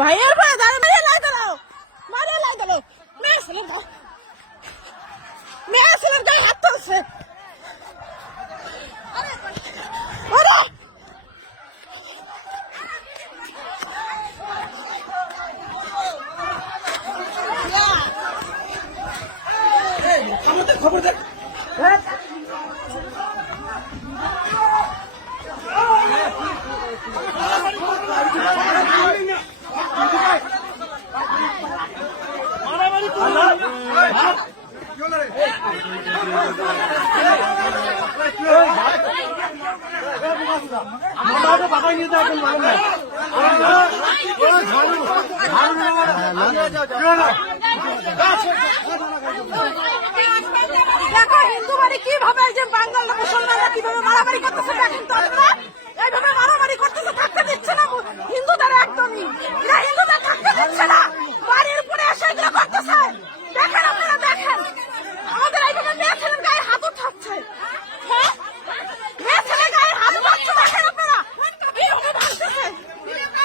ভাইয়ের পরে দাঁড়িয়ে মারিয়ে লাই দিল, মেয়ে ছেলের গায়ে হাত তুলছে। খবর দেখ বাবাই নিয়ে যাবেন দেখো হিন্দু বাড়ি কিভাবে যে বাঙাল মুসলমানরা কিভাবে মারামারি করতেছে, দেখেন তো আপনারা এইভাবে মারামারি করতেছে, থাকতে দিচ্ছে না হিন্দুদের, একদমই এরা হিন্দুদের থাকতে দিচ্ছে না, বাড়ির উপরে এসে এগুলো করতেছে। দেখেন আপনারা, দেখেন আমাদের এইভাবে মেয়ে ছেলের গায়ে হাত উঠাচ্ছে, হ্যাঁ মেয়ে ছেলের গায়ে হাত উঠাচ্ছে। দেখেন আপনারা কিভাবে ভাঙতেছে,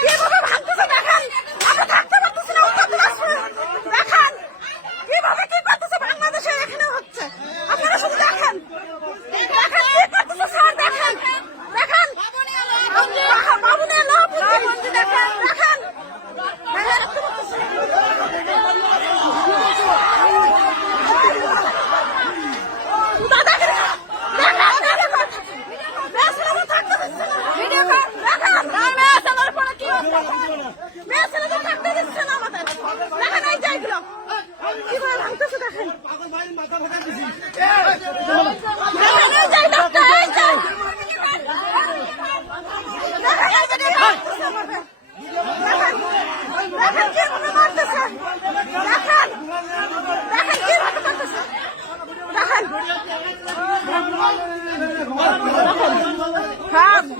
কিভাবে ভাঙতেছে, দেখেন আমরা থাকতে পারতেছি না উত্তর দিনাজপুরে, দেখেন কিভাবে কি করতেছে বাংলাদেশে এখানে হচ্ছে। আপনারা শুধু দেখেন, দেখেন কি করতেছে স্যার, দেখেন দেখেন বাবুনিয়া লোহাপুঞ্জি, দেখেন দেখেন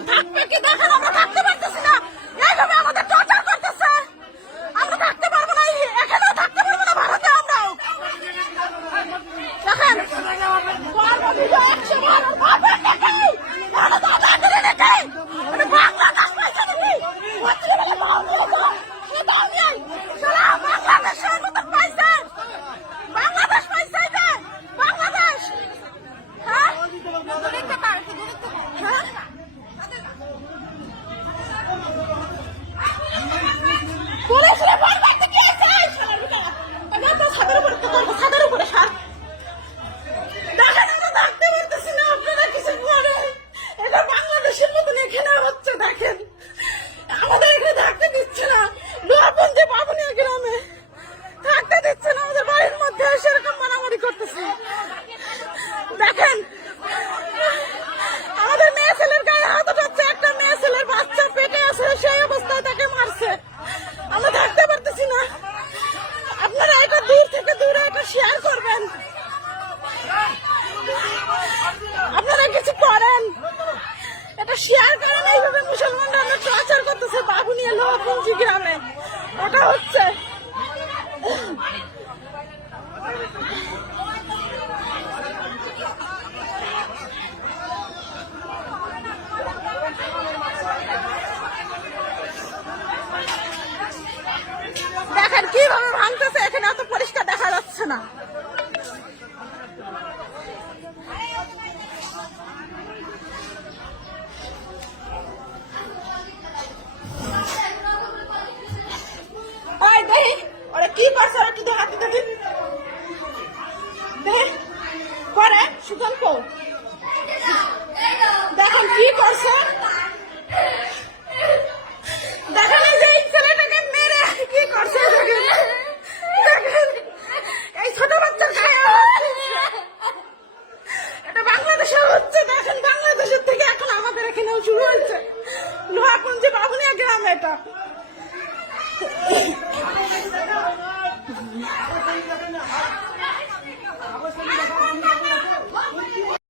থাকবে কি, দেখেন আমরা থাকতে পারতেছি না, এইভাবে আমাদের টর্চার করতেছে, আমরা থাকতে পারবো না, এখানেও থাকতে পারবো না, ভারতে আমরাও দেখেন বাংলাদেশ পাইছে, বাংলাদেশ হ্যাঁ ছাদের উপরে সার দেখেন আমরা থাকতে পারতেছি না, আপনারা কিছু করেন, এটা বাংলাদেশের মতন এখানে হচ্ছে, দেখেন আমাদের এখানে থাকতে দিচ্ছে না, লোহাপুঞ্জি বাবুনিয়া গ্রামে থাকতে দিচ্ছে না, আমাদের বাড়ির মধ্যে সেরকম মারামারি করতেছে। দেখেন আমাদের মেয়ে ছেলের গায়ে হাত উঠাচ্ছে, একটা মেয়ে ছেলের বাচ্চা পেটে আছে, সেই অবস্থায় তাকে মারছে, আমরা থাকতে পারতেছি না। আপনারা এটা দূর থেকে দূরে এটা শেয়ার করবেন, আপনারা কিছু করেন, এটা শেয়ার করেন। এইভাবে মুসলমানরা আমরা টর্চার করতেছে বাবুনিয়া লোহাপুঞ্জি গ্রামে, ওটা হচ্ছে দেখেন কিভাবে ভাঙতেছে, এখানে এত পরিষ্কার দেখা যাচ্ছে না। ওরা কি করছে, ওরা কি হাতে দেখেন করে সুজন কো, দেখেন কি করছে, দেখেন এই ছেলেটাকে মেরে কি করছে, দেখেন দেখেন এই ছোট বাচ্চার গায়ে এটা বাংলাদেশে হচ্ছে, দেখেন বাংলাদেশের থেকে এখন আমাদের এখানেও শুরু হয়েছে, লোহাপুঞ্জি বাবুনিয়া গ্রামে এটা।